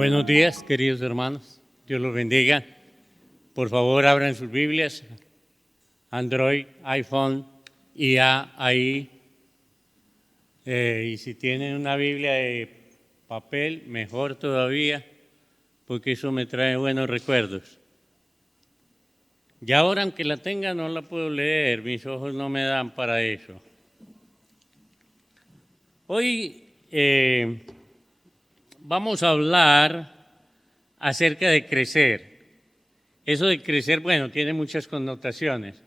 Buenos días, queridos hermanos. Dios los bendiga. Por favor, abran sus Biblias. Android, iPhone, IA, ahí. Y si tienen una Biblia de papel, mejor todavía, porque eso me trae buenos recuerdos. Ya ahora, aunque la tenga, no la puedo leer. Mis ojos no me dan para eso. Hoy vamos a hablar acerca de crecer. Eso de crecer, bueno, tiene muchas connotaciones.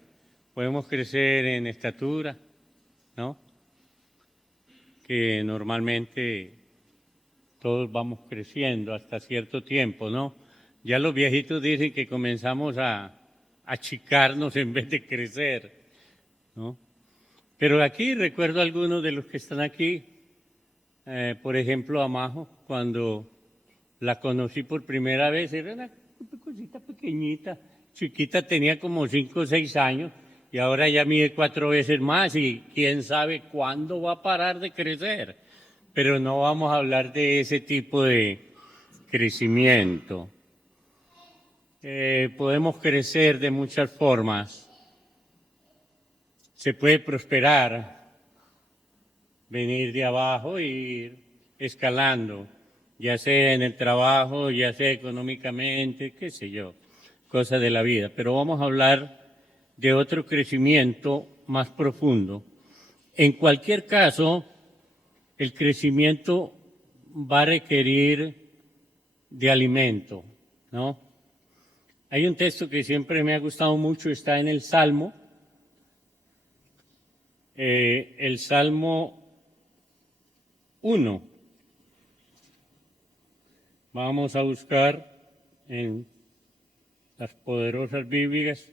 Podemos crecer en estatura, ¿no? Que normalmente todos vamos creciendo hasta cierto tiempo, ¿no? Ya los viejitos dicen que comenzamos a achicarnos en vez de crecer, ¿no? Pero aquí recuerdo a algunos de los que están aquí, por ejemplo, a Majo, cuando la conocí por primera vez, era una cosita pequeñita, chiquita, tenía como 5 o 6 años, y ahora ya mide 4 veces más, y quién sabe cuándo va a parar de crecer. Pero no vamos a hablar de ese tipo de crecimiento. Podemos crecer de muchas formas. Se puede prosperar, venir de abajo e ir escalando, ya sea en el trabajo, ya sea económicamente, qué sé yo, cosas de la vida. Pero vamos a hablar de otro crecimiento más profundo. En cualquier caso, el crecimiento va a requerir de alimento, ¿no? Hay un texto que siempre me ha gustado mucho, está en el Salmo. El Salmo 1. Vamos a buscar en las poderosas Biblias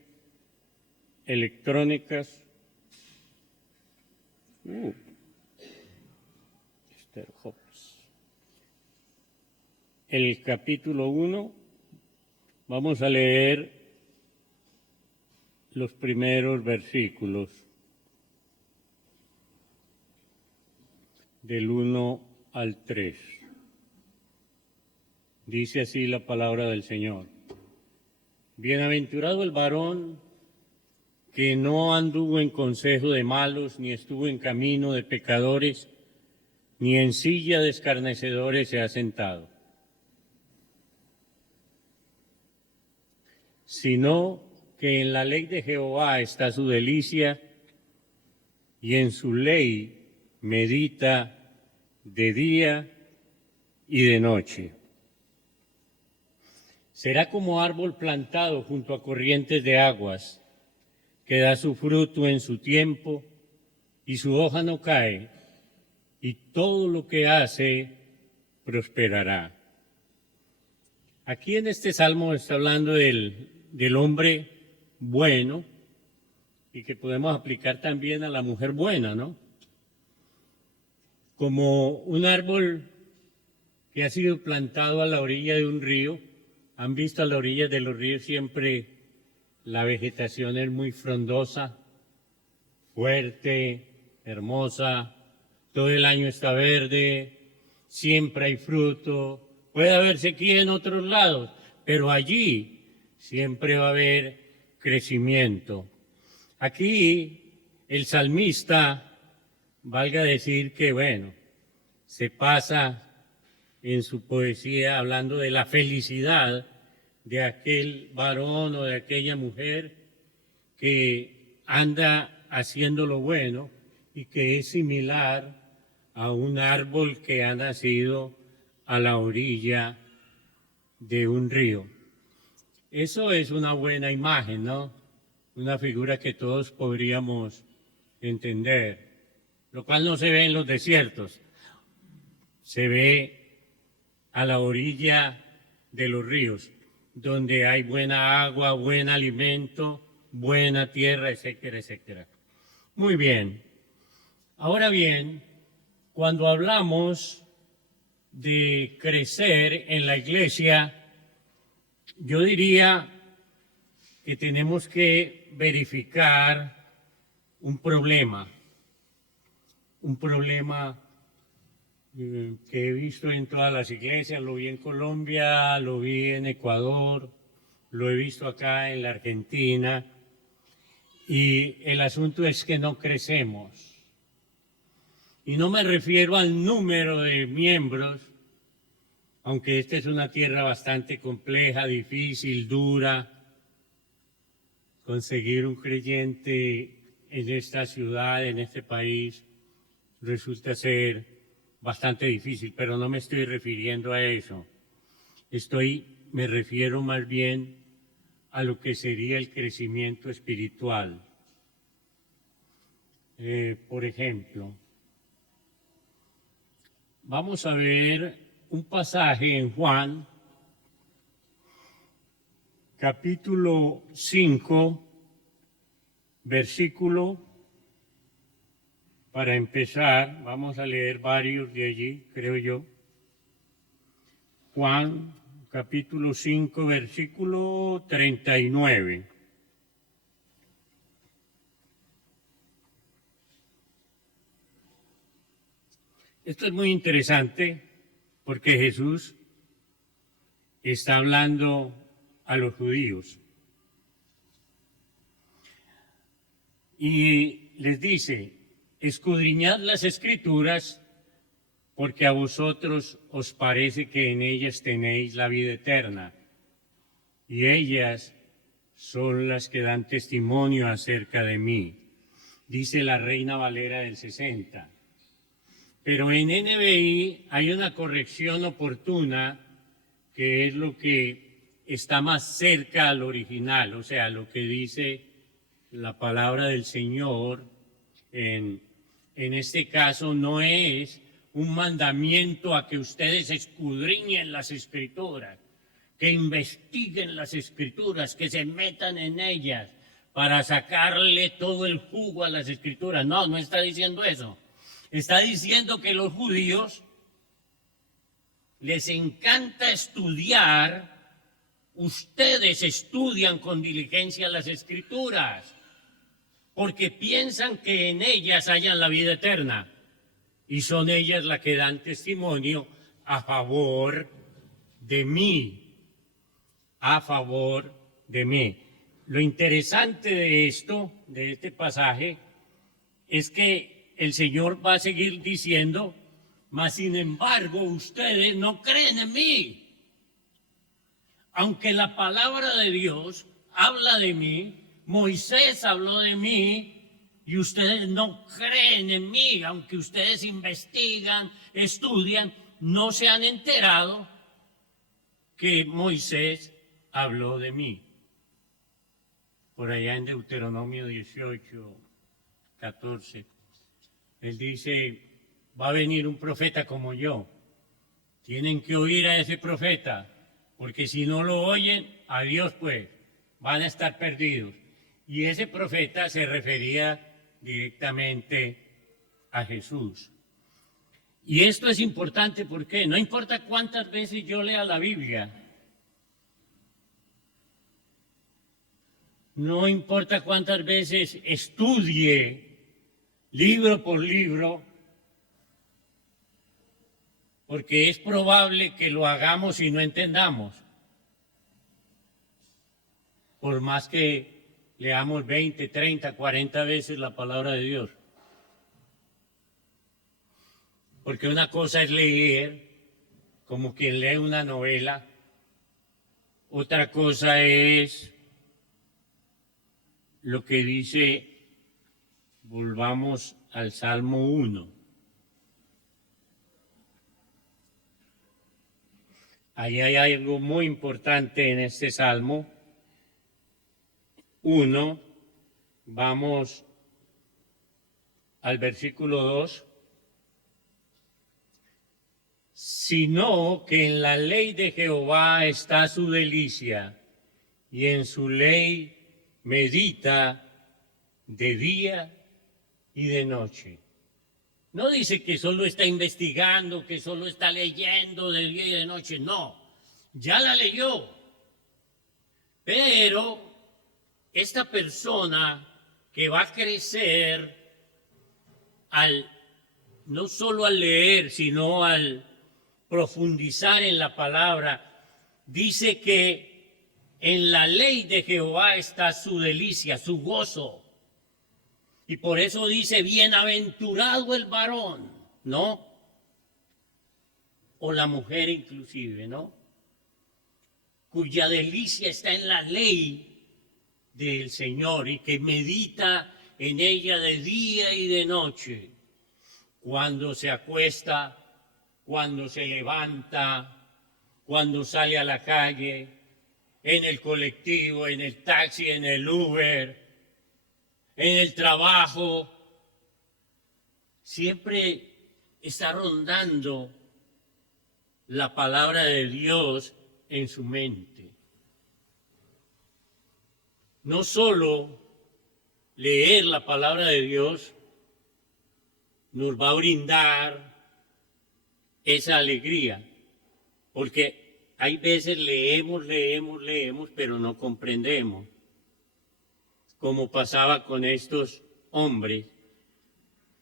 electrónicas. El capítulo 1, vamos a leer los primeros versículos del 1 al 3. Dice así la palabra del Señor. Bienaventurado el varón que no anduvo en consejo de malos, ni estuvo en camino de pecadores, ni en silla de escarnecedores se ha sentado, sino que en la ley de Jehová está su delicia, y en su ley medita de día y de noche. Será como árbol plantado junto a corrientes de aguas, que da su fruto en su tiempo, y su hoja no cae, y todo lo que hace prosperará. Aquí en este salmo está hablando del hombre bueno, y que podemos aplicar también a la mujer buena, ¿no? Como un árbol que ha sido plantado a la orilla de un río. Han visto a la orilla de los ríos siempre la vegetación es muy frondosa, fuerte, hermosa, todo el año está verde, siempre hay fruto. Puede haber sequía en otros lados, pero allí siempre va a haber crecimiento. Aquí el salmista, valga decir que, bueno, se pasa en su poesía hablando de la felicidad de aquel varón o de aquella mujer que anda haciendo lo bueno y que es similar a un árbol que ha nacido a la orilla de un río. Eso es una buena imagen, ¿no? Una figura que todos podríamos entender, lo cual no se ve en los desiertos, se ve a la orilla de los ríos, donde hay buena agua, buen alimento, buena tierra, etcétera, etcétera. Muy bien. Ahora bien, cuando hablamos de crecer en la iglesia, yo diría que tenemos que verificar un problema que he visto en todas las iglesias. Lo vi en Colombia, lo vi en Ecuador, lo he visto acá en la Argentina. Y el asunto es que no crecemos. Y no me refiero al número de miembros, aunque esta es una tierra bastante compleja, difícil, dura. Conseguir un creyente en esta ciudad, en este país, resulta ser bastante difícil, pero no me estoy refiriendo a eso. Me refiero más bien a lo que sería el crecimiento espiritual. Por ejemplo, vamos a ver un pasaje en Juan, capítulo 5, versículo, para empezar, vamos a leer varios de allí, creo yo. Juan, capítulo 5, versículo 39. Esto es muy interesante porque Jesús está hablando a los judíos y les dice: escudriñad las Escrituras, porque a vosotros os parece que en ellas tenéis la vida eterna, y ellas son las que dan testimonio acerca de mí, dice la Reina Valera del 60. Pero en NBI hay una corrección oportuna, que es lo que está más cerca al original, o sea, lo que dice la palabra del Señor. En este caso no es un mandamiento a que ustedes escudriñen las Escrituras, que investiguen las Escrituras, que se metan en ellas para sacarle todo el jugo a las Escrituras. No, no está diciendo eso. Está diciendo que los judíos les encanta estudiar, ustedes estudian con diligencia las Escrituras, porque piensan que en ellas hayan la vida eterna, y son ellas las que dan testimonio a favor de mí, a favor de mí. Lo interesante de esto, de este pasaje, es que el Señor va a seguir diciendo: mas sin embargo ustedes no creen en mí. Aunque la palabra de Dios habla de mí, Moisés habló de mí, y ustedes no creen en mí. Aunque ustedes investigan, estudian, no se han enterado que Moisés habló de mí. Por allá en Deuteronomio 18, 14, él dice: va a venir un profeta como yo. Tienen que oír a ese profeta, porque si no lo oyen, adiós pues, van a estar perdidos. Y ese profeta se refería directamente a Jesús. Y esto es importante porque no importa cuántas veces yo lea la Biblia, no importa cuántas veces estudie libro por libro, porque es probable que lo hagamos y no entendamos, por más que leamos 20, 30, 40 veces la palabra de Dios. Porque una cosa es leer como quien lee una novela, otra cosa es lo que dice, volvamos al Salmo 1. Ahí hay algo muy importante en este Salmo 1. Vamos al versículo 2. Sino que en la ley de Jehová está su delicia, y en su ley medita de día y de noche. No dice que solo está investigando, que solo está leyendo de día y de noche, no, ya la leyó. Pero esta persona que va a crecer al no solo al leer, sino al profundizar en la palabra, dice que en la ley de Jehová está su delicia, su gozo. Y por eso dice, bienaventurado el varón, ¿no? O la mujer inclusive, ¿no? Cuya delicia está en la ley del Señor y que medita en ella de día y de noche, cuando se acuesta, cuando se levanta, cuando sale a la calle, en el colectivo, en el taxi, en el Uber, en el trabajo, siempre está rondando la palabra de Dios en su mente. No solo leer la palabra de Dios nos va a brindar esa alegría, porque hay veces leemos, pero no comprendemos, como pasaba con estos hombres,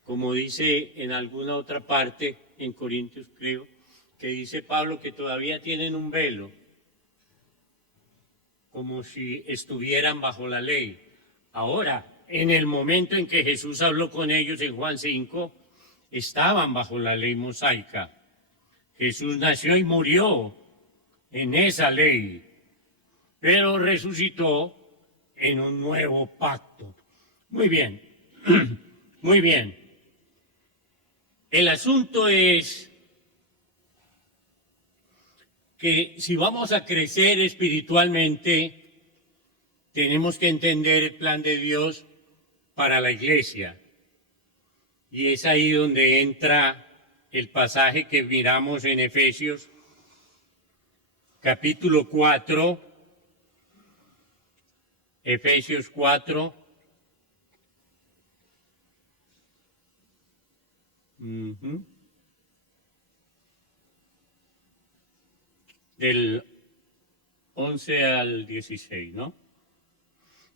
como dice en alguna otra parte, en Corintios creo, que dice Pablo que todavía tienen un velo, como si estuvieran bajo la ley. Ahora, en el momento en que Jesús habló con ellos en Juan 5, estaban bajo la ley mosaica. Jesús nació y murió en esa ley, pero resucitó en un nuevo pacto. Muy bien, muy bien. El asunto es que si vamos a crecer espiritualmente, tenemos que entender el plan de Dios para la iglesia. Y es ahí donde entra el pasaje que miramos en Efesios, capítulo 4, Efesios 4, del 11 al 16, ¿no?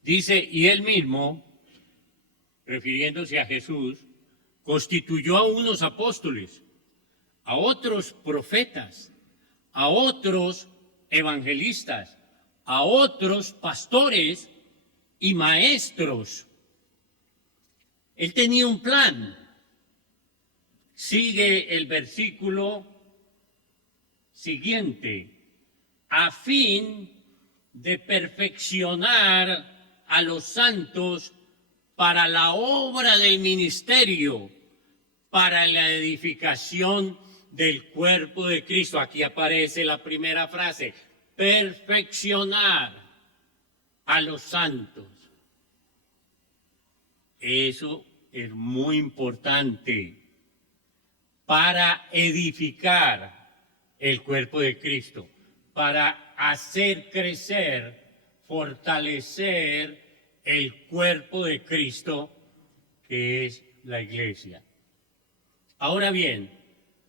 Dice, y él mismo, refiriéndose a Jesús, constituyó a unos apóstoles, a otros profetas, a otros evangelistas, a otros pastores y maestros. Él tenía un plan. Sigue el versículo siguiente, a fin de perfeccionar a los santos para la obra del ministerio, para la edificación del cuerpo de Cristo. Aquí aparece la primera frase, perfeccionar a los santos. Eso es muy importante para edificar el cuerpo de Cristo, para hacer crecer, fortalecer el cuerpo de Cristo, que es la iglesia. Ahora bien,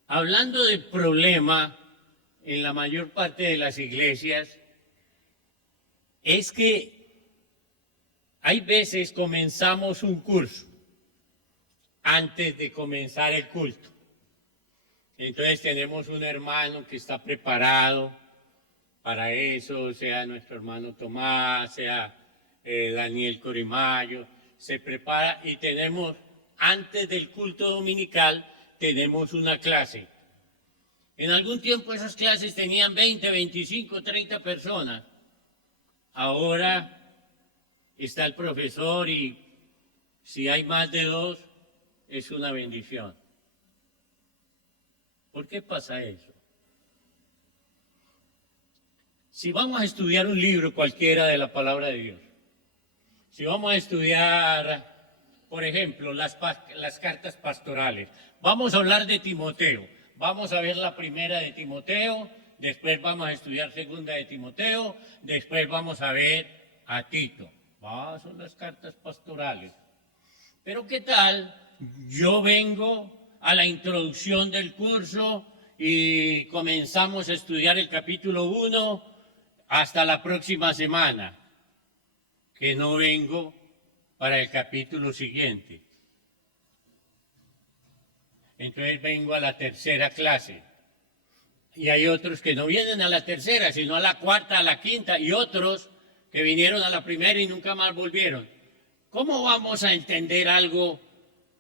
hablando del problema en la mayor parte de las iglesias, es que hay veces comenzamos un curso antes de comenzar el culto. Entonces tenemos un hermano que está preparado para eso, sea nuestro hermano Tomás, sea Daniel Corimayo, se prepara y tenemos, antes del culto dominical, tenemos una clase. En algún tiempo esas clases tenían 20, 25, 30 personas. Ahora está el profesor y si hay más de 2, es una bendición. ¿Por qué pasa eso? Si vamos a estudiar un libro cualquiera de la palabra de Dios, si vamos a estudiar, por ejemplo, las cartas pastorales, vamos a hablar de Timoteo, vamos a ver la primera de Timoteo, después vamos a estudiar segunda de Timoteo, después vamos a ver a Tito. Son las cartas pastorales. Pero ¿qué tal? Yo vengo a la introducción del curso y comenzamos a estudiar el capítulo 1 hasta la próxima semana, que no vengo para el capítulo siguiente. entonces vengo a la tercera clase. Y hay otros que no vienen a la tercera, sino a la cuarta, a la quinta, y otros que vinieron a la primera y nunca más volvieron. ¿Cómo vamos a entender algo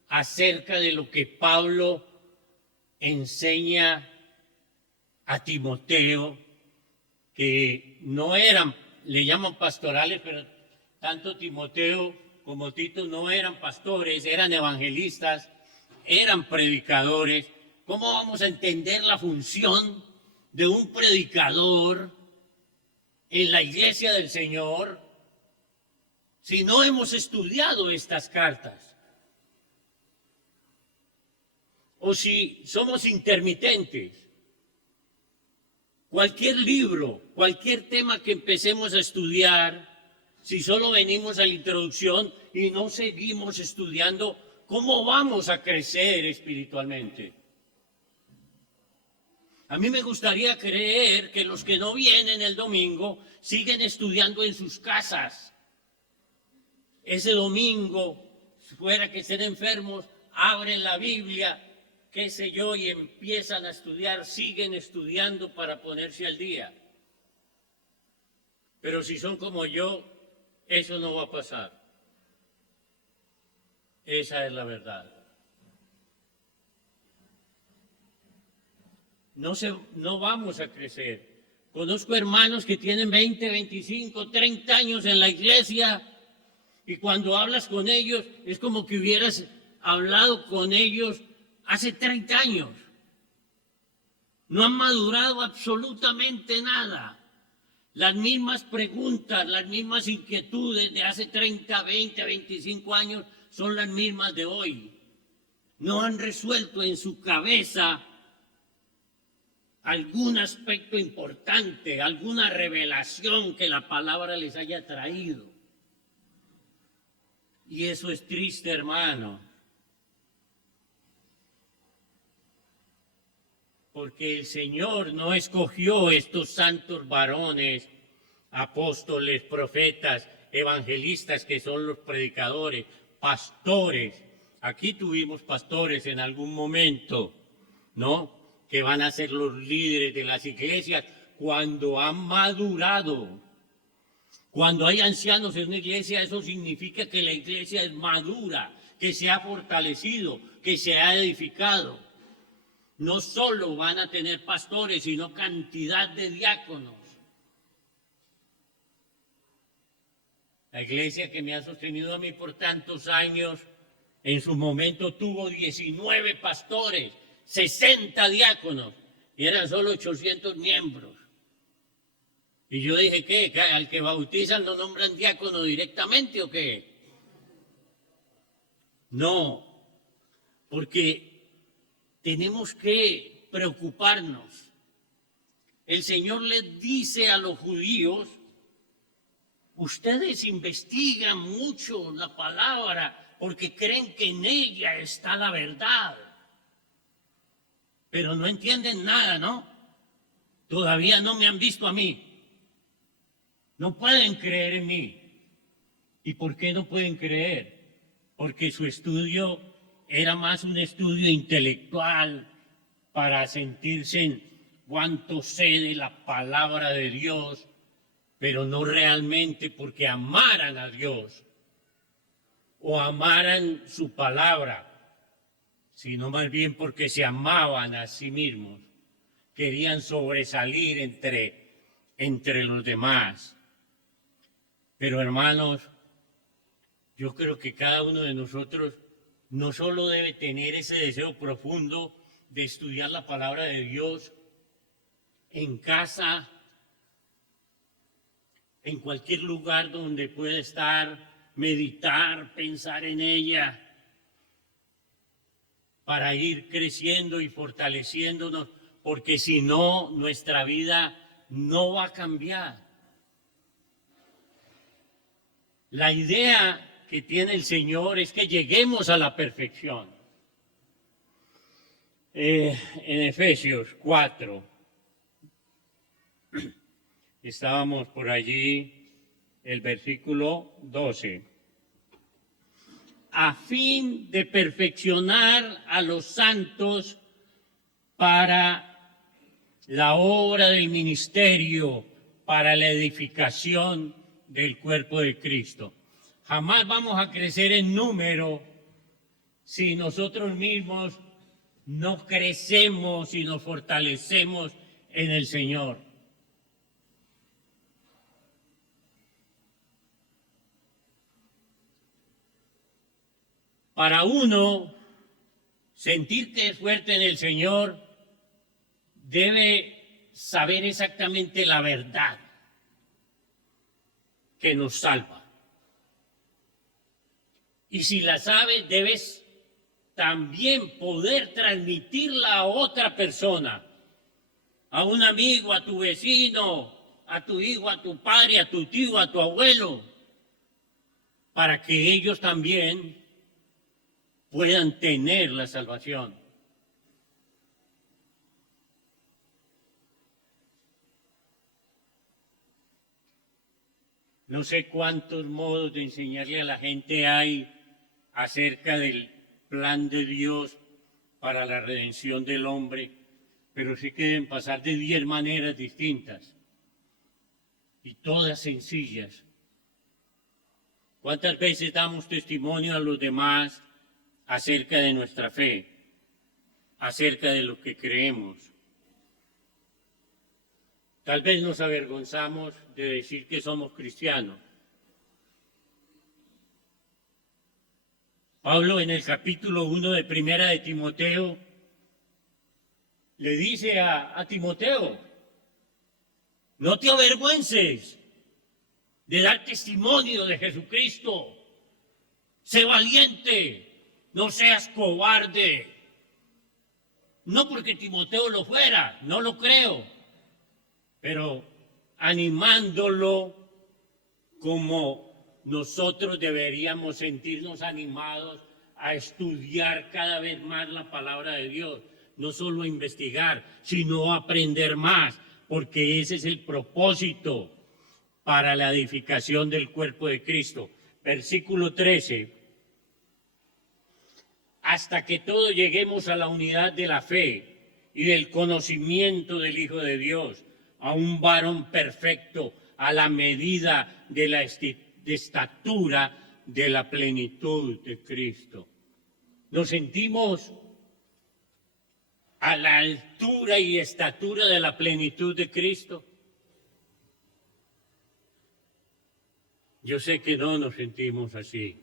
acerca de lo que Pablo enseña a Timoteo, que no eran, le llaman pastorales, pero tanto Timoteo como Tito no eran pastores, eran evangelistas, eran predicadores? ¿Cómo vamos a entender la función de un predicador en la iglesia del Señor si no hemos estudiado estas cartas? O si somos intermitentes. Cualquier libro, cualquier tema que empecemos a estudiar, si solo venimos a la introducción y no seguimos estudiando, ¿cómo vamos a crecer espiritualmente? A mí me gustaría creer que los que no vienen el domingo siguen estudiando en sus casas. Ese domingo, si fuera que estén enfermos, abren la Biblia, qué sé yo, y empiezan a estudiar, siguen estudiando para ponerse al día. Pero si son como yo, eso no va a pasar. Esa es la verdad. No vamos a crecer. Conozco hermanos que tienen 20, 25, 30 años en la iglesia y cuando hablas con ellos es como que hubieras hablado con ellos hace 30 años. No han madurado absolutamente nada. Las mismas preguntas, las mismas inquietudes de hace 30, 20, 25 años son las mismas de hoy. No han resuelto en su cabeza algún aspecto importante, alguna revelación que la palabra les haya traído. Y eso es triste, hermano. Porque el Señor no escogió estos santos varones, apóstoles, profetas, evangelistas, que son los predicadores, pastores. Aquí tuvimos pastores en algún momento, ¿no?, que van a ser los líderes de las iglesias cuando han madurado. Cuando hay ancianos en una iglesia, eso significa que la iglesia es madura, que se ha fortalecido, que se ha edificado. No solo van a tener pastores, sino cantidad de diáconos. La iglesia que me ha sostenido a mí por tantos años, en su momento tuvo 19 pastores, 60 diáconos, y eran solo 800 miembros. Y yo dije, ¿qué? ¿Al que bautizan no nombran diácono directamente o qué? No, porque tenemos que preocuparnos. El Señor les dice a los judíos, ustedes investigan mucho la palabra porque creen que en ella está la verdad. Pero no entienden nada, ¿no? Todavía no me han visto a mí. No pueden creer en mí. ¿Y por qué no pueden creer? Porque su estudio era más un estudio intelectual para sentirse en cuánto sé de la palabra de Dios, pero no realmente porque amaran a Dios o amaran su palabra, sino más bien porque se amaban a sí mismos, querían sobresalir entre los demás. Pero hermanos, yo creo que cada uno de nosotros no solo debe tener ese deseo profundo de estudiar la palabra de Dios en casa, en cualquier lugar donde pueda estar, meditar, pensar en ella, para ir creciendo y fortaleciéndonos, porque si no, nuestra vida no va a cambiar. La idea que tiene el Señor es que lleguemos a la perfección. En Efesios 4, estábamos por allí, el versículo 12. a fin de perfeccionar a los santos para la obra del ministerio, para la edificación del cuerpo de Cristo. Jamás vamos a crecer en número si nosotros mismos no crecemos y nos fortalecemos en el Señor. Para uno sentir que es fuerte en el Señor, debe saber exactamente la verdad que nos salva. Y si la sabes, debes también poder transmitirla a otra persona, a un amigo, a tu vecino, a tu hijo, a tu padre, a tu tío, a tu abuelo, para que ellos también puedan tener la salvación. No sé cuántos modos de enseñarle a la gente hay acerca del plan de Dios para la redención del hombre, pero sí que deben pasar de 10 maneras distintas y todas sencillas. ¿Cuántas veces damos testimonio a los demás acerca de nuestra fe, acerca de lo que creemos? Tal vez nos avergonzamos de decir que somos cristianos. Pablo, en el capítulo 1 de Primera de Timoteo, le dice a Timoteo: no te avergüences de dar testimonio de Jesucristo. Sé valiente, no seas cobarde. No porque Timoteo lo fuera, no lo creo, pero animándolo como nosotros deberíamos sentirnos animados a estudiar cada vez más la palabra de Dios, no solo a investigar, sino a aprender más, porque ese es el propósito para la edificación del cuerpo de Cristo. Versículo 13. Hasta que todos lleguemos a la unidad de la fe y del conocimiento del Hijo de Dios, a un varón perfecto, a la medida de la estatura de la plenitud de Cristo. Nos sentimos a la altura y estatura de la plenitud de Cristo. Yo sé que no nos sentimos así,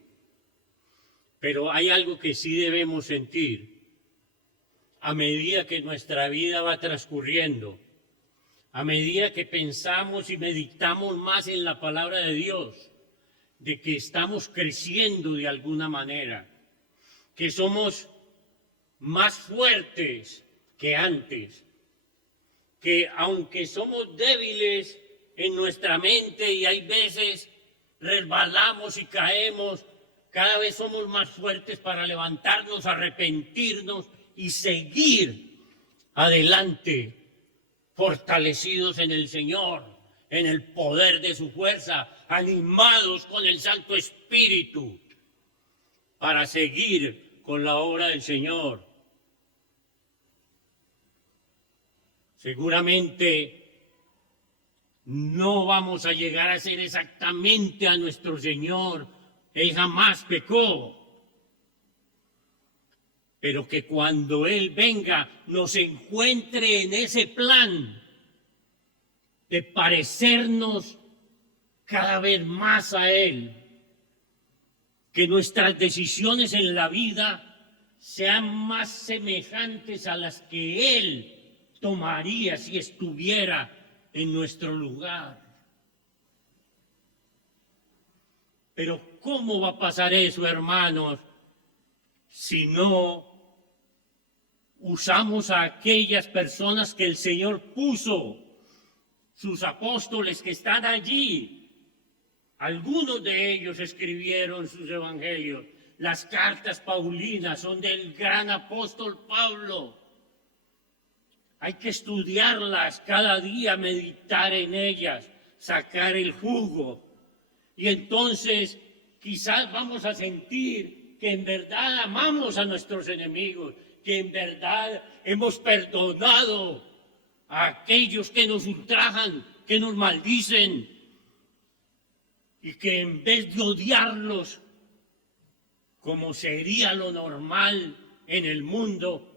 pero hay algo que sí debemos sentir a medida que nuestra vida va transcurriendo. A medida que pensamos y meditamos más en la palabra de Dios, de que estamos creciendo de alguna manera, que somos más fuertes que antes, que aunque somos débiles en nuestra mente y hay veces resbalamos y caemos, cada vez somos más fuertes para levantarnos, arrepentirnos y seguir adelante, fortalecidos en el Señor, en el poder de su fuerza, animados con el Santo Espíritu, para seguir con la obra del Señor. Seguramente no vamos a llegar a ser exactamente a nuestro Señor. Él jamás pecó. Pero que cuando Él venga nos encuentre en ese plan de parecernos cada vez más a Él. Que nuestras decisiones en la vida sean más semejantes a las que Él tomaría si estuviera en nuestro lugar. Pero ¿cómo va a pasar eso, hermanos, si no usamos a aquellas personas que el Señor puso, sus apóstoles que están allí? Algunos de ellos escribieron sus evangelios. Las cartas paulinas son del gran apóstol Pablo. Hay que estudiarlas cada día, meditar en ellas, sacar el jugo. Y entonces quizás vamos a sentir que en verdad amamos a nuestros enemigos, que en verdad hemos perdonado a aquellos que nos ultrajan, que nos maldicen, y que en vez de odiarlos, como sería lo normal en el mundo,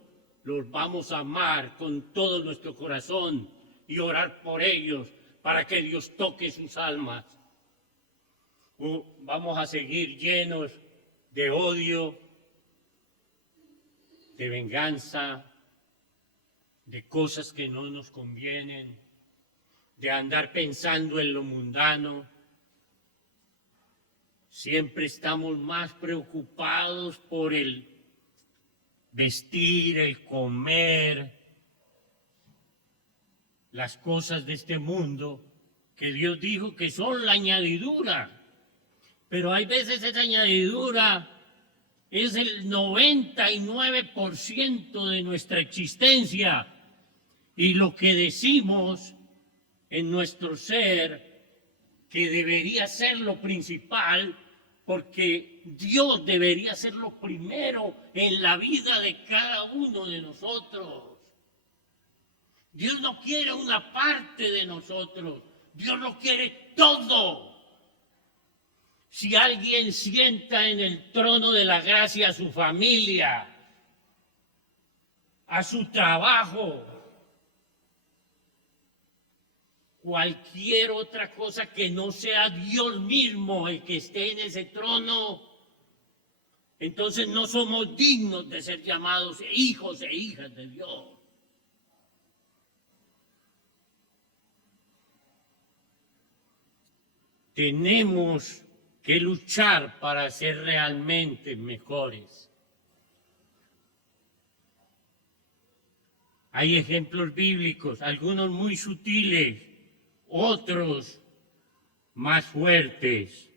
los vamos a amar con todo nuestro corazón y orar por ellos para que Dios toque sus almas. O vamos a seguir llenos de odio, de venganza, de cosas que no nos convienen, de andar pensando en lo mundano. Siempre estamos más preocupados por el vestir, el comer, las cosas de este mundo, que Dios dijo que son la añadidura. Pero hay veces esa añadidura es el 99% de nuestra existencia. Y lo que decimos en nuestro ser, que debería ser lo principal, porque Dios debería ser lo primero en la vida de cada uno de nosotros. Dios no quiere una parte de nosotros, Dios lo quiere todo. Si alguien sienta en el trono de la gracia a su familia, a su trabajo, cualquier otra cosa que no sea Dios mismo el que esté en ese trono, entonces no somos dignos de ser llamados hijos e hijas de Dios. Tenemos que luchar para ser realmente mejores. Hay ejemplos bíblicos, algunos muy sutiles, otros más fuertes.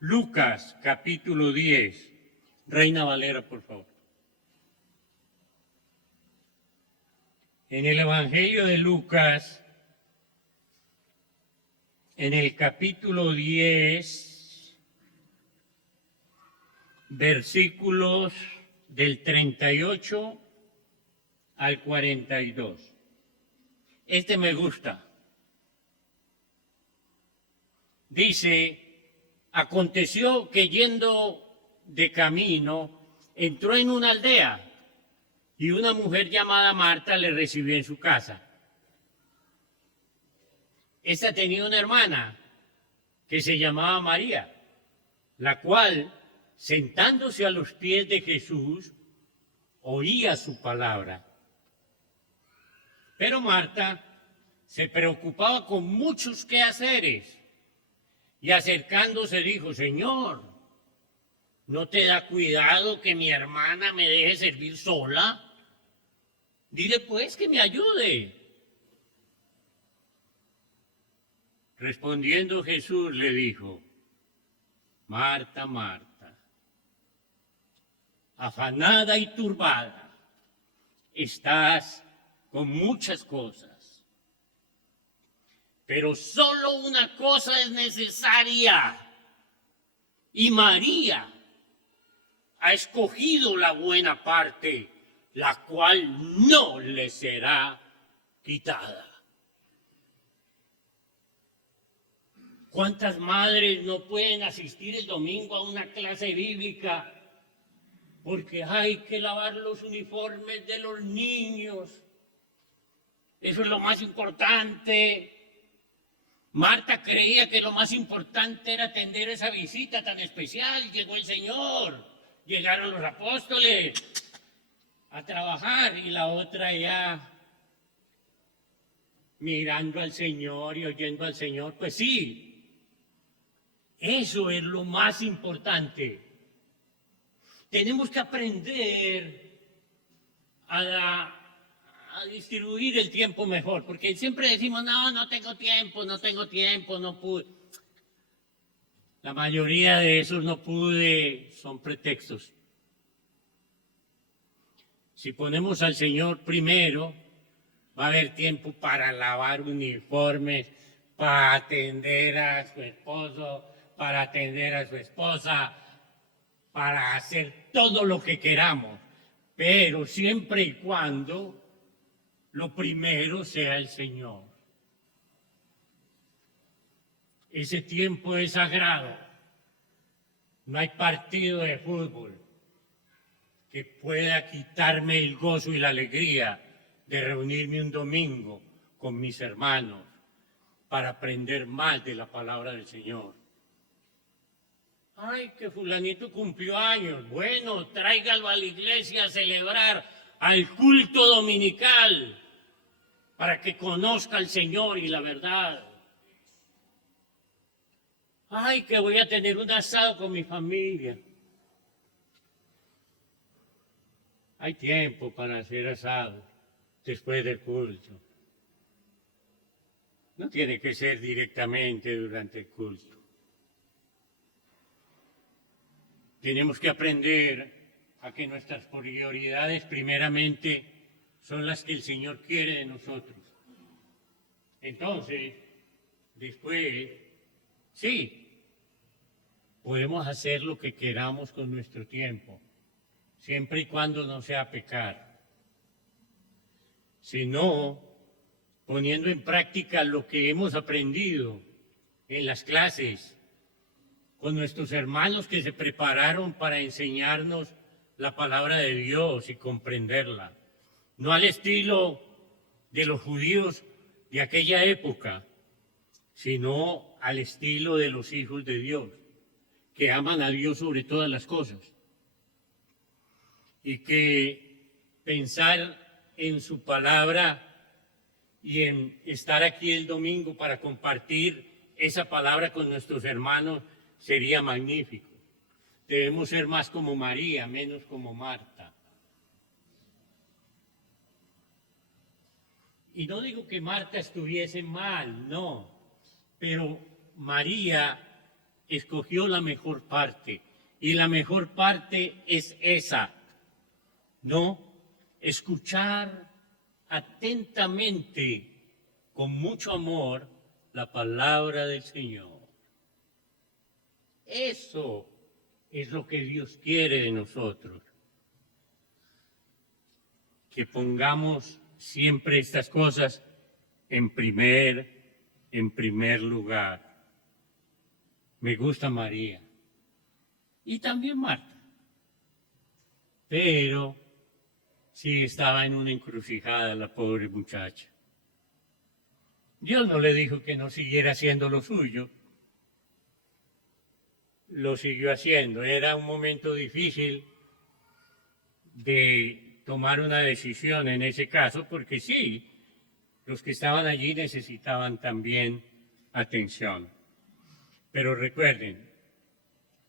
Lucas, capítulo 10. Reina Valera, por favor. En el Evangelio de Lucas, en el capítulo 10, versículos del 38 al 42. Este me gusta. Dice, aconteció que yendo de camino, entró en una aldea y una mujer llamada Marta le recibió en su casa. Esta tenía una hermana que se llamaba María, la cual, sentándose a los pies de Jesús, oía su palabra. Pero Marta se preocupaba con muchos quehaceres y acercándose dijo, Señor, ¿no te da cuidado que mi hermana me deje servir sola? Dile pues que me ayude. Respondiendo Jesús le dijo, Marta, Marta, afanada y turbada, estás con muchas cosas, pero solo una cosa es necesaria, y María ha escogido la buena parte, la cual no le será quitada. ¿Cuántas madres no pueden asistir el domingo a una clase bíblica porque hay que lavar los uniformes de los niños? Eso es lo más importante. Marta creía que lo más importante era atender esa visita tan especial. Llegó el Señor, llegaron los apóstoles a trabajar y la otra ya mirando al Señor y oyendo al Señor. Pues sí, eso es lo más importante. Tenemos que aprender a distribuir el tiempo mejor, porque siempre decimos, no tengo tiempo, no pude. La mayoría de esos no pude son pretextos. Si ponemos al Señor primero, va a haber tiempo para lavar uniformes, para atender a su esposo, para atender a su esposa, para hacer todo lo que queramos, pero siempre y cuando lo primero sea el Señor. Ese tiempo es sagrado. No hay partido de fútbol que pueda quitarme el gozo y la alegría de reunirme un domingo con mis hermanos para aprender más de la palabra del Señor. Ay, que fulanito cumplió años. Bueno, tráigalo a la iglesia a celebrar, al culto dominical, para que conozca al Señor y la verdad. Ay, que voy a tener un asado con mi familia. Hay tiempo para hacer asado después del culto. No tiene que ser directamente durante el culto. Tenemos que aprender a que nuestras prioridades primeramente son las que el Señor quiere de nosotros. Entonces, después, sí, podemos hacer lo que queramos con nuestro tiempo, siempre y cuando no sea pecar. Sino, poniendo en práctica lo que hemos aprendido en las clases, con nuestros hermanos que se prepararon para enseñarnos la palabra de Dios y comprenderla, no al estilo de los judíos de aquella época, sino al estilo de los hijos de Dios, que aman a Dios sobre todas las cosas, y que pensar en su palabra y en estar aquí el domingo para compartir esa palabra con nuestros hermanos sería magnífico. Debemos ser más como María, menos como Marta. Y no digo que Marta estuviese mal, no, pero María escogió la mejor parte, y la mejor parte es esa, ¿no? Escuchar atentamente, con mucho amor, la palabra del Señor. Eso es lo que Dios quiere de nosotros. Que pongamos siempre estas cosas en primer lugar. Me gusta María y también Marta, pero sí estaba en una encrucijada la pobre muchacha. Dios no le dijo que no siguiera haciendo lo suyo. Lo siguió haciendo. Era un momento difícil de tomar una decisión en ese caso, porque sí, los que estaban allí necesitaban también atención. Pero recuerden,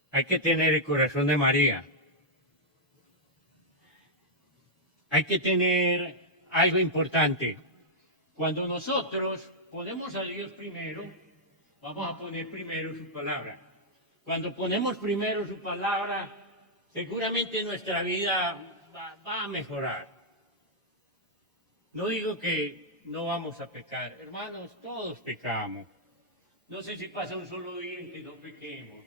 hay que tener el corazón de María. Hay que tener algo importante. Cuando nosotros ponemos a Dios primero, vamos a poner primero su palabra. Cuando ponemos primero su palabra, seguramente nuestra vida va a mejorar. No digo que no vamos a pecar. Hermanos, todos pecamos. No sé si pasa un solo día en que no pequemos.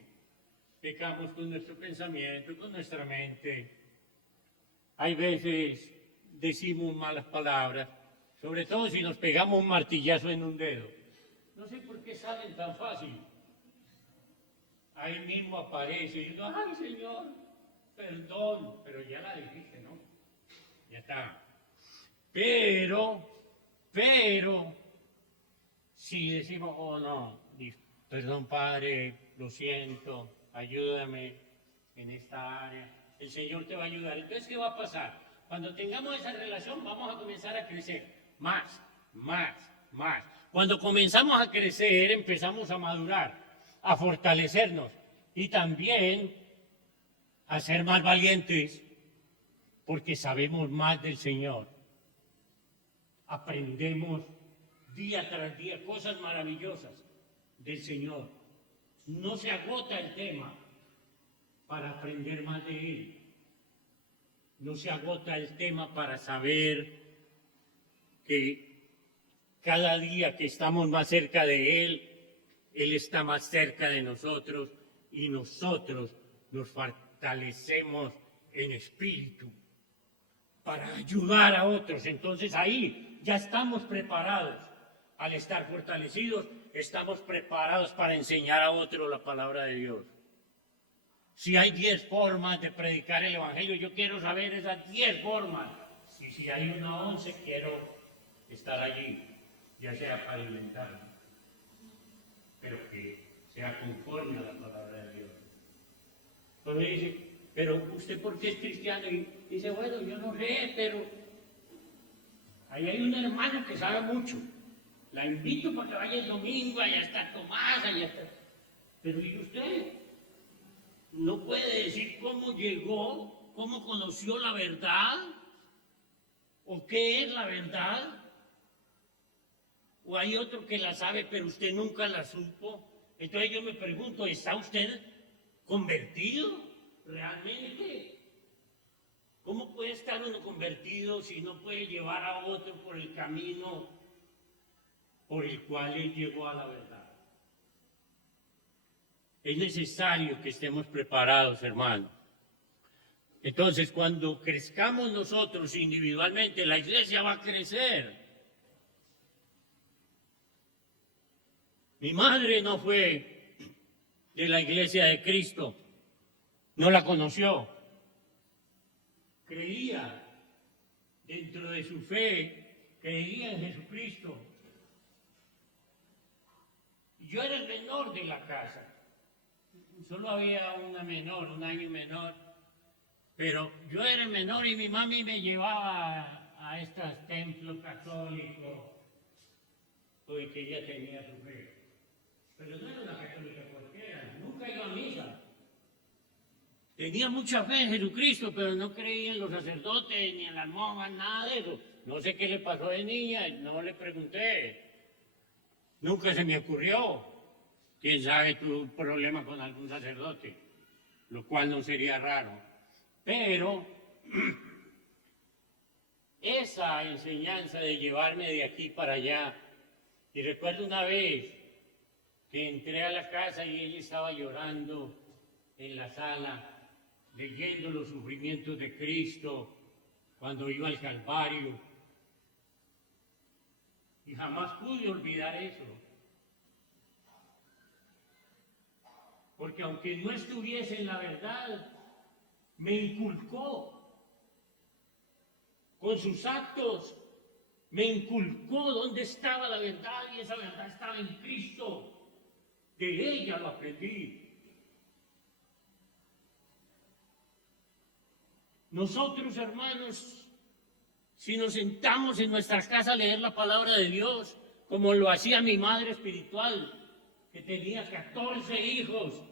Pecamos con nuestro pensamiento, con nuestra mente. Hay veces decimos malas palabras, sobre todo si nos pegamos un martillazo en un dedo. No sé por qué salen tan fácil. Ahí mismo aparece y digo, ay Señor, perdón, pero ya la dijiste, ¿no? Ya está. Pero, si decimos, oh no, perdón Padre, lo siento, ayúdame en esta área, el Señor te va a ayudar. Entonces, ¿qué va a pasar? Cuando tengamos esa relación, vamos a comenzar a crecer más. Cuando comenzamos a crecer, empezamos a madurar, a fortalecernos y también a ser más valientes, porque sabemos más del Señor. Aprendemos día tras día cosas maravillosas del Señor. No se agota el tema para aprender más de Él. No se agota el tema para saber que cada día que estamos más cerca de Él, Él está más cerca de nosotros y nosotros nos fortalecemos en espíritu para ayudar a otros. Entonces ahí ya estamos preparados. Al estar fortalecidos, estamos preparados para enseñar a otros la palabra de Dios. Si hay 10 formas de predicar el Evangelio, yo quiero saber esas 10 formas. Y si hay una 11, quiero estar allí, ya sea para inventarlo, pero que sea conforme a la palabra de Dios. Entonces dice, pero usted ¿por qué es cristiano? Y dice, bueno, yo no sé, pero ahí hay un hermano que sabe mucho. La invito para que vaya el domingo, allá está Tomás, allá está. Pero ¿y usted? No puede decir cómo llegó, cómo conoció la verdad, o qué es la verdad. O hay otro que la sabe, pero usted nunca la supo. Entonces yo me pregunto, ¿está usted convertido realmente? ¿Cómo puede estar uno convertido si no puede llevar a otro por el camino por el cual él llegó a la verdad? Es necesario que estemos preparados, hermano. Entonces, cuando crezcamos nosotros individualmente, la iglesia va a crecer. Mi madre no fue de la iglesia de Cristo, no la conoció. Creía dentro de su fe, creía en Jesucristo. Yo era el menor de la casa. Solo había una menor, un año menor. Pero yo era el menor y mi mami me llevaba a estos templos católicos, porque ella tenía su fe. Pero no era una católica cualquiera, nunca iba a misa. Tenía mucha fe en Jesucristo, pero no creía en los sacerdotes, ni en las monjas, nada de eso. No sé qué le pasó de niña, no le pregunté. Nunca se me ocurrió. Quién sabe, tuvo un problema con algún sacerdote, lo cual no sería raro. Pero esa enseñanza de llevarme de aquí para allá, y recuerdo una vez que entré a la casa y ella estaba llorando en la sala, leyendo los sufrimientos de Cristo cuando iba al Calvario. Y jamás pude olvidar eso. Porque aunque no estuviese en la verdad, me inculcó con sus actos, me inculcó dónde estaba la verdad, y esa verdad estaba en Cristo. De ella lo aprendí. Nosotros, hermanos, si nos sentamos en nuestras casas a leer la palabra de Dios, como lo hacía mi madre espiritual, que tenía 14 hijos,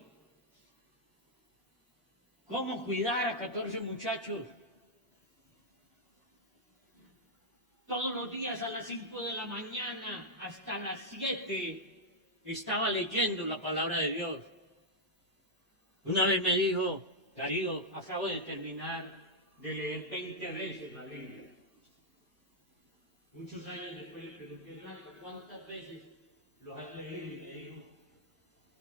¿cómo cuidar a 14 muchachos? Todos los días a las 5 de la mañana hasta las 7 estaba leyendo la palabra de Dios. Una vez me dijo, Darío, acabo de terminar de leer 20 veces la Biblia. Muchos años después le pregunté, Blanca, ¿cuántas veces lo has leído? Y me dijo,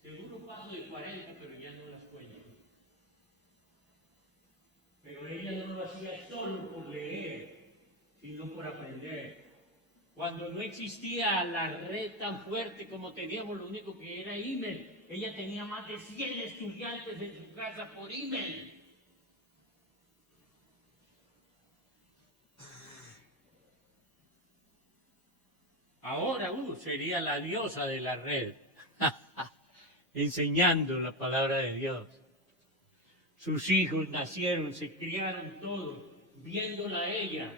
seguro paso de 40, pero ya no las cuento. Pero ella no lo hacía solo por leer, sino por aprender. Cuando no existía la red tan fuerte como teníamos, lo único que era email. Ella tenía más de 100 estudiantes en su casa por email. Ahora sería la diosa de la red, enseñando la palabra de Dios. Sus hijos nacieron, se criaron todos, viéndola a ella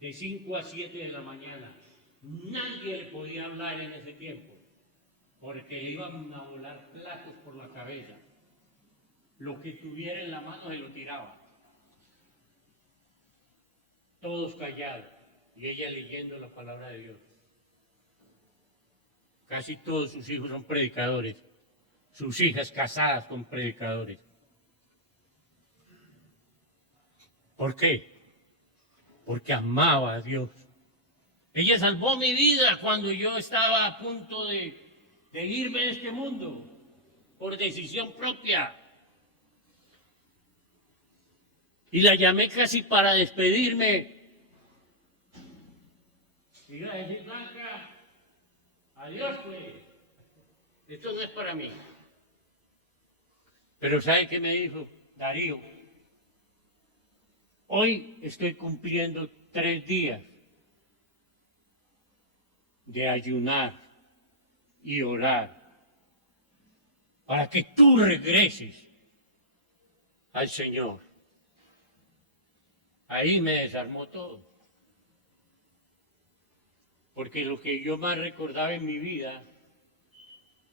de 5 a 7 de la mañana. Nadie le podía hablar en ese tiempo, porque le iban a volar platos por la cabeza. Lo que tuviera en la mano se lo tiraba. Todos callados, y ella leyendo la palabra de Dios. Casi todos sus hijos son predicadores, sus hijas casadas con predicadores. ¿Por qué? Porque amaba a Dios. Ella salvó mi vida cuando yo estaba a punto de de irme de este mundo por decisión propia. Y la llamé casi para despedirme. Iba a decir, Blanca, adiós pues, esto no es para mí. Pero ¿sabe qué me dijo Darío? Hoy estoy cumpliendo 3 días de ayunar y orar para que tú regreses al Señor. Ahí me desarmó todo. Porque lo que yo más recordaba en mi vida,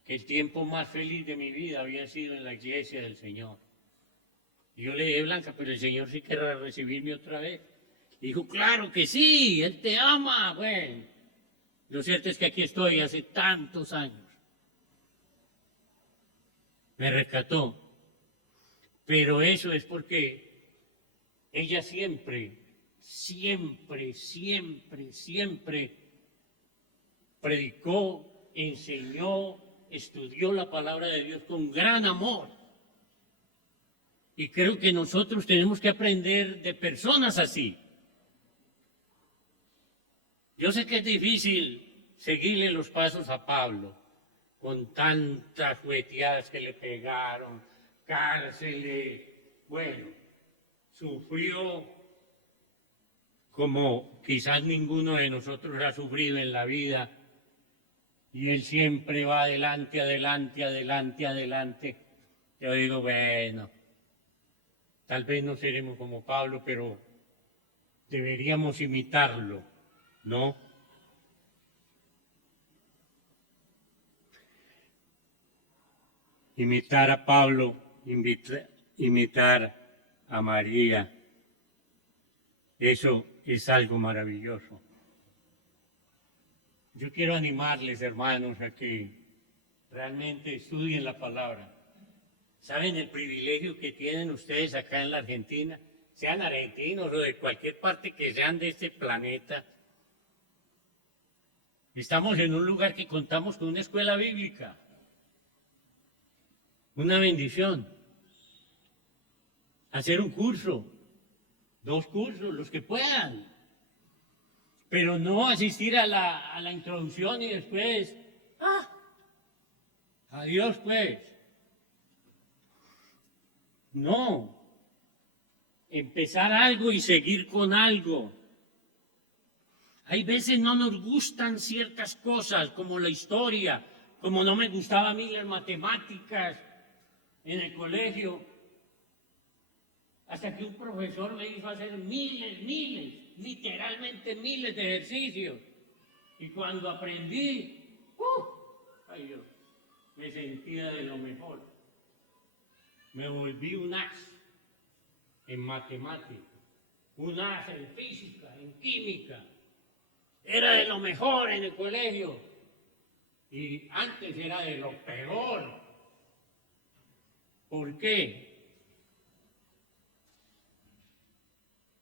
que el tiempo más feliz de mi vida había sido en la iglesia del Señor. Y yo le dije, Blanca, pero el Señor sí querrá recibirme otra vez. Y dijo, claro que sí, Él te ama. Bueno, lo cierto es que aquí estoy hace tantos años. Me rescató. Pero eso es porque ella siempre predicó, enseñó, estudió la palabra de Dios con gran amor. Y creo que nosotros tenemos que aprender de personas así. Yo sé que es difícil seguirle los pasos a Pablo, con tantas jueteadas que le pegaron, cárceles. Bueno, sufrió como quizás ninguno de nosotros ha sufrido en la vida. Y él siempre va adelante, adelante, adelante, adelante. Yo digo, bueno, tal vez no seremos como Pablo, pero deberíamos imitarlo, ¿no? Imitar a Pablo, imitar a María, eso es algo maravilloso. Yo quiero animarles, hermanos, a que realmente estudien la palabra. ¿Saben el privilegio que tienen ustedes acá en la Argentina? Sean argentinos o de cualquier parte que sean de este planeta. Estamos en un lugar que contamos con una escuela bíblica. Una bendición. Hacer un curso, 2 cursos, los que puedan. Pero no asistir a la introducción y después, adiós pues. No. Empezar algo y seguir con algo. Hay veces no nos gustan ciertas cosas, como la historia, como no me gustaba a mí las matemáticas en el colegio, hasta que un profesor me hizo hacer miles, literalmente miles de ejercicios. Y cuando aprendí, ay Dios, me sentía de lo mejor. Me volví un as en matemáticas, un as en física, en química. Era de lo mejor en el colegio. Y antes era de lo peor. ¿Por qué?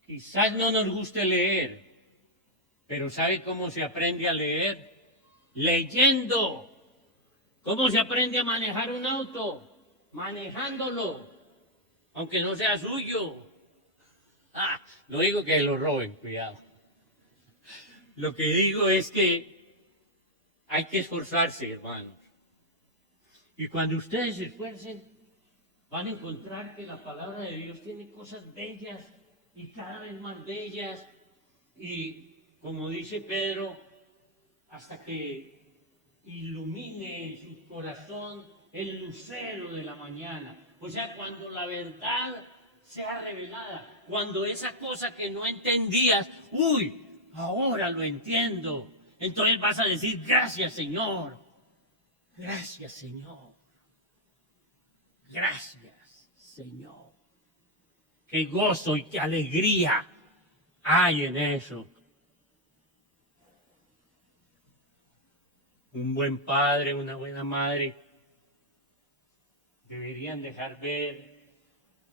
Quizás no nos guste leer, pero ¿sabe cómo se aprende a leer? Leyendo. ¿Cómo se aprende a manejar un auto? Manejándolo, aunque no sea suyo. No digo que lo roben, cuidado. Lo que digo es que hay que esforzarse, hermanos. Y cuando ustedes se esfuercen, van a encontrar que la palabra de Dios tiene cosas bellas y cada vez más bellas. Y como dice Pedro, hasta que ilumine en su corazón el lucero de la mañana. O sea, cuando la verdad sea revelada, cuando esa cosa que no entendías, ahora lo entiendo. Entonces vas a decir, gracias Señor, gracias Señor, gracias Señor. Qué gozo y qué alegría hay en eso. Un buen padre, una buena madre deberían dejar ver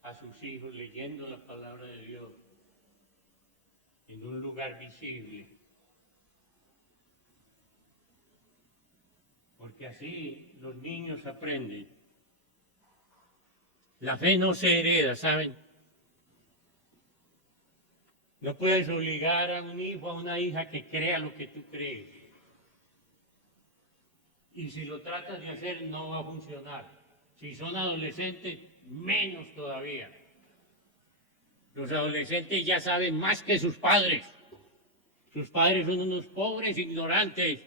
a sus hijos leyendo la palabra de Dios en un lugar visible. porque así los niños aprenden. La fe no se hereda, ¿saben? No puedes obligar a un hijo, a una hija que crea lo que tú crees. Y si lo tratas de hacer, no va a funcionar. Si son adolescentes, menos todavía. Los adolescentes ya saben más que sus padres. Sus padres son unos pobres ignorantes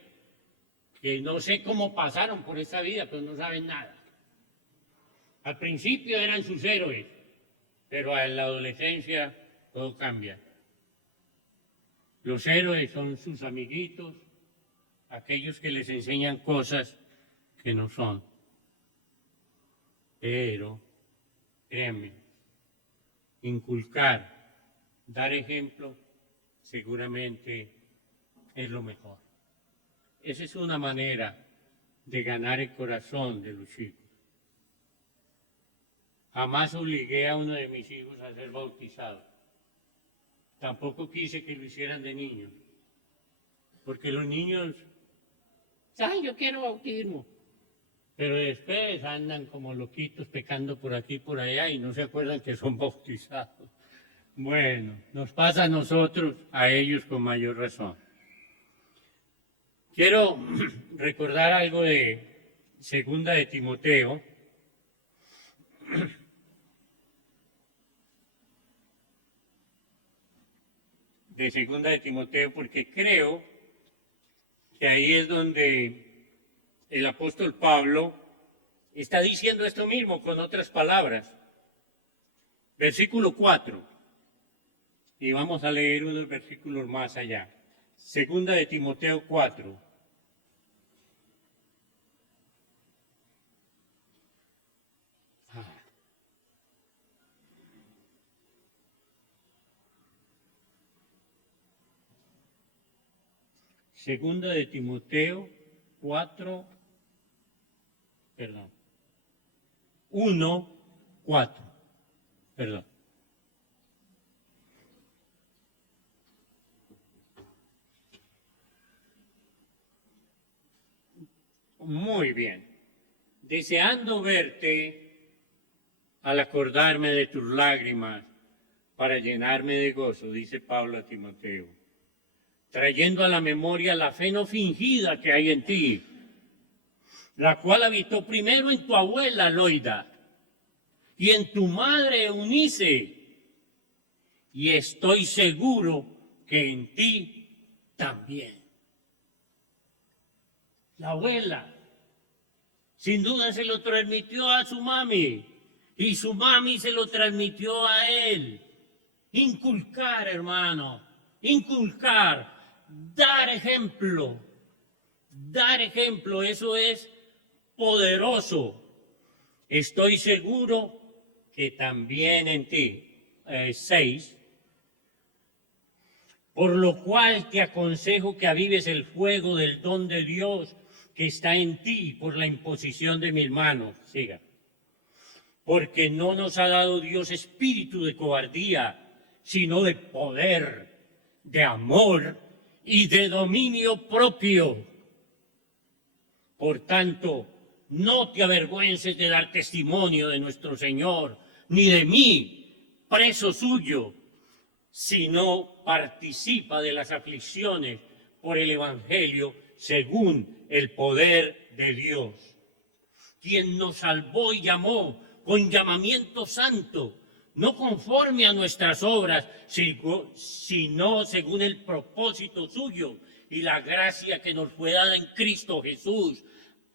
que no sé cómo pasaron por esta vida, pero no saben nada. Al principio eran sus héroes, pero en la adolescencia todo cambia. Los héroes son sus amiguitos, aquellos que les enseñan cosas que no son. Pero, créanme, inculcar, dar ejemplo, seguramente es lo mejor. Esa es una manera de ganar el corazón de los chicos. Jamás obligué a uno de mis hijos a ser bautizado. Tampoco quise que lo hicieran de niños. Porque los niños, ¡ay, yo quiero bautismo! Pero después andan como loquitos pecando por aquí y por allá y no se acuerdan que son bautizados. Bueno, nos pasa a nosotros, a ellos con mayor razón. Quiero recordar algo de Segunda de Timoteo. De Segunda de Timoteo, porque creo que ahí es donde el apóstol Pablo está diciendo esto mismo con otras palabras. Versículo 4. Y vamos a leer unos versículos más allá. Segunda de Timoteo 4. Segunda de Timoteo 4, 1, 4, perdón. Muy bien. Deseando verte al acordarme de tus lágrimas para llenarme de gozo, dice Pablo a Timoteo, trayendo a la memoria la fe no fingida que hay en ti, la cual habitó primero en tu abuela Loida y en tu madre Eunice, y estoy seguro que en ti también. La abuela, sin duda se lo transmitió a su mami, y su mami se lo transmitió a él. Inculcar, hermano, inculcar, dar ejemplo, eso es poderoso. Estoy seguro que también en ti. 6. Por lo cual te aconsejo que avives el fuego del don de Dios que está en ti por la imposición de mis manos. Siga. Porque no nos ha dado Dios espíritu de cobardía, sino de poder, de amor y de dominio propio. Por tanto, no te avergüences de dar testimonio de nuestro Señor, ni de mí, preso suyo, sino participa de las aflicciones por el Evangelio según el poder de Dios, quien nos salvó y llamó con llamamiento santo, no conforme a nuestras obras, sino según el propósito suyo y la gracia que nos fue dada en Cristo Jesús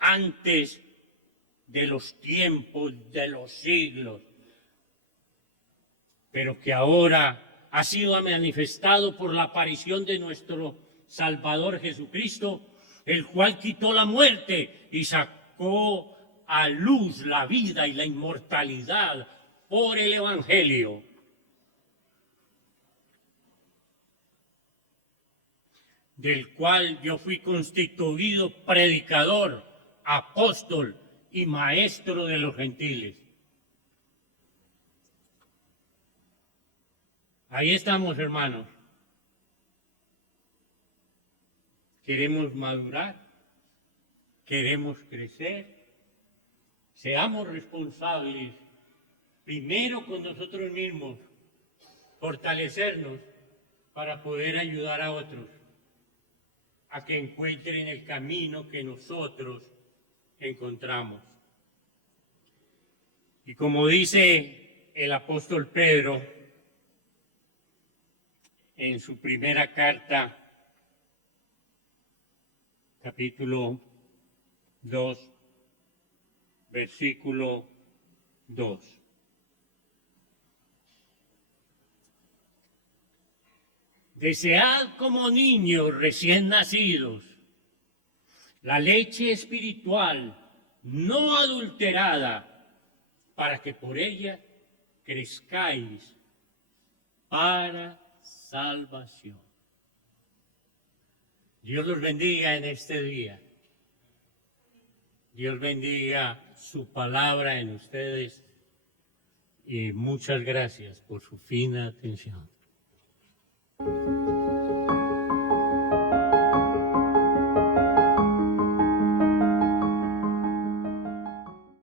antes de los tiempos de los siglos, pero que ahora ha sido manifestado por la aparición de nuestro Salvador Jesucristo, el cual quitó la muerte y sacó a luz la vida y la inmortalidad por el Evangelio. Del cual yo fui constituido predicador, apóstol y maestro de los gentiles. Ahí estamos, hermanos. ¿Queremos madurar? queremos crecer, seamos responsables, primero con nosotros mismos, fortalecernos para poder ayudar a otros a que encuentren el camino que nosotros encontramos. Y como dice el apóstol Pedro en su primera carta, capítulo 2, versículo 2. Desead como niños recién nacidos la leche espiritual no adulterada, para que por ella crezcáis para salvación. Dios los bendiga en este día. Dios bendiga su palabra en ustedes y muchas gracias por su fina atención.